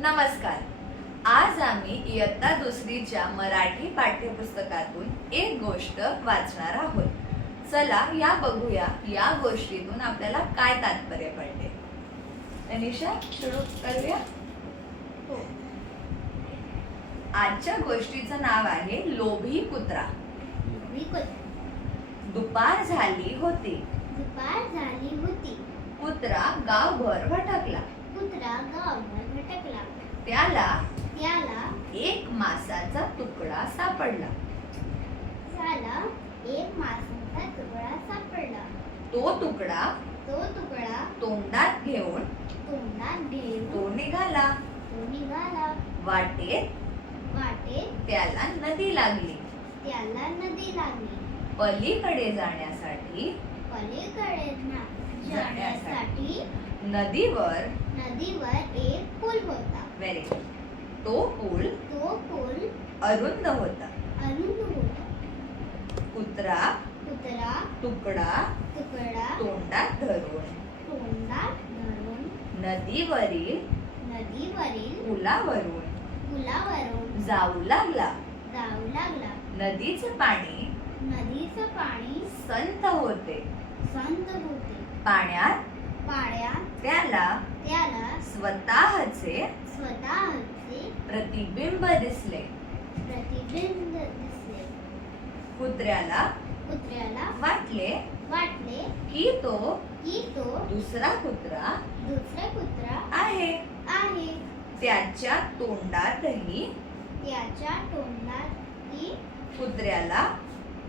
नमस्कार. आज आम्ही इयत्ता दुसरीच्या मराठी पाठ्यपुस्तकातून एक गोष्ट वाचणार आहोत. चला या बघूया या गोष्टीतून आपल्याला काय तात्पर्य पडते. अनिशा सुरू करूया? आजच्या गोष्टीचं नाव आहे लोभी कुत्रा. दुपार झाली होती. दुपार झाली होती. कुत्रा गावभर भटकला. कुत्रा गावभर भटकला त्याला त्याला एक मासाचा तुकडा सापडला. त्याला एक मासाचा तुकडा सापडला. तो तुकडा तो तुकडा तोंडात घेऊन तोंडात घेऊन तो निघाला. तो निघाला. वाटेत वाटेत त्याला नदी लागली. त्याला नदी लागली. पलीकडे जाण्यासाठी पलीकडे जाण्यासाठी नदीवर नदीवर एक पूल होता. व्हेरी गुड तो पूल तो पूल अरुंद होता. अरुंद होता. कुत्रा कुत्रा तुकडा तुकडा तोंडात धरून. तोंडात धरून. नदीवरील नदीवरील पुलावरून पुलावरून जाऊ लागला. जाऊ लागला. नदीचे पाणी नदीचं पाणी संत होते. संत होते. पाण्यात पाण्यात त्याला त्याला स्वतःचे स्वतःचे प्रतिबिंब दिसले. प्रतिबिंब दिसले. कुत्र्याला कुत्र्याला वाटले वाटले की तो की तो दुसरा कुत्रा दुसरा कुत्रा आहे. आहे. त्याच्या तोंडातही त्याच्या तोंडात ती कुत्र्याला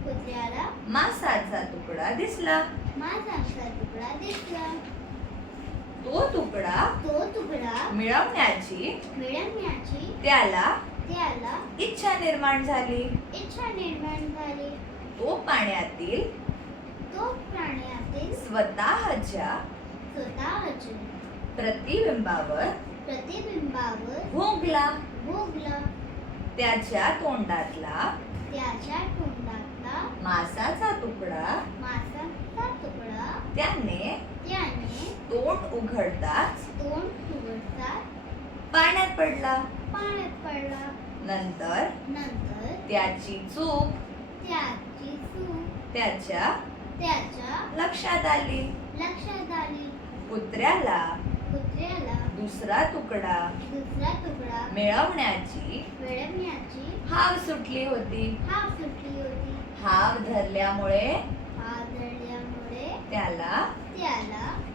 कुत्र्याला मासाचा तुकडा दिसला. माझा तुकडा दिसला. तो तुकडा तो तुकडा मिळवण्याची मिळवण्याची त्याला त्याला इच्छा निर्माण झाली. इच्छा निर्माण झाली. तो पाण्यातील तो प्राण्यातील स्वतःच्या स्वतःचे प्रतिबिंबावर प्रतिबिंबावर भोगला. भोगला. त्याच्या तोंडातला त्याच्या तोंडातला मासाचा तुकडा मासाचा तुकडा त्याने तोंड उघडताच तोंड उघडता पाण्यात पडला. पाण्यात पडला. नंतर? नंतर? त्याची चूक. त्याची चूक. त्याच्या त्याच्या लक्षात आली. लक्षात आली. कुत्र्याला कुत्र्याला दुसरा तुकडा दुसरा तुकडा मिळवण्याची मिळवण्याची हाव सुटली होती. हाफ सुटली होती. हाव धरल्यामुळे हा धरल्यामुळे त्याला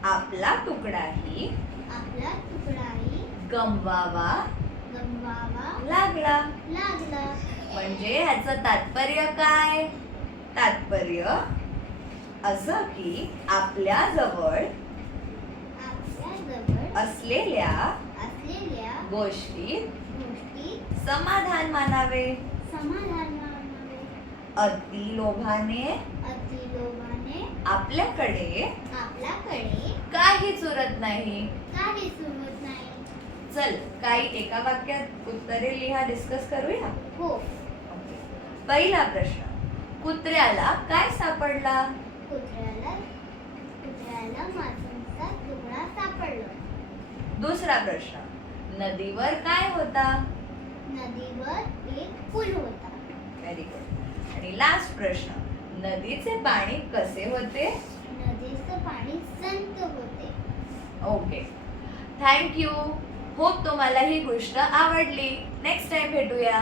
आपला तुकडाही आपला तुकडाही गमवावा गमवावा लागला. लागला. म्हणजे ह्याचं तात्पर्य काय? तात्पर्य असं की आपल्या जवळ आपल्या असलेल्या असलेल्या गोष्टी समाधान मानावे. समाधान मानावे. अति लोभाने अतिलोभाने आपल्याकडे आपल्याकडे उरत नाही. काही नाही. चल काही एका वाक्यात उत्तरे लिहा डिस्कस करूया? हो. पहिला प्रश्न कुत्र्याला काय सापडला? कुत्र्याला कुत्र्याला मासांचा तुकडा सापडला. दुसरा प्रश्न नदीवर काय होता? नदीवर एक पूल होता. व्हेरी गुड आणि लास्ट प्रश्न नदीचे पाणी कसे होते? नदीचं पाणी संत होते ओके थँक्यू होप तुम्हाला ही गोष्ट आवडली. नेक्स्ट टाइम भेटूया.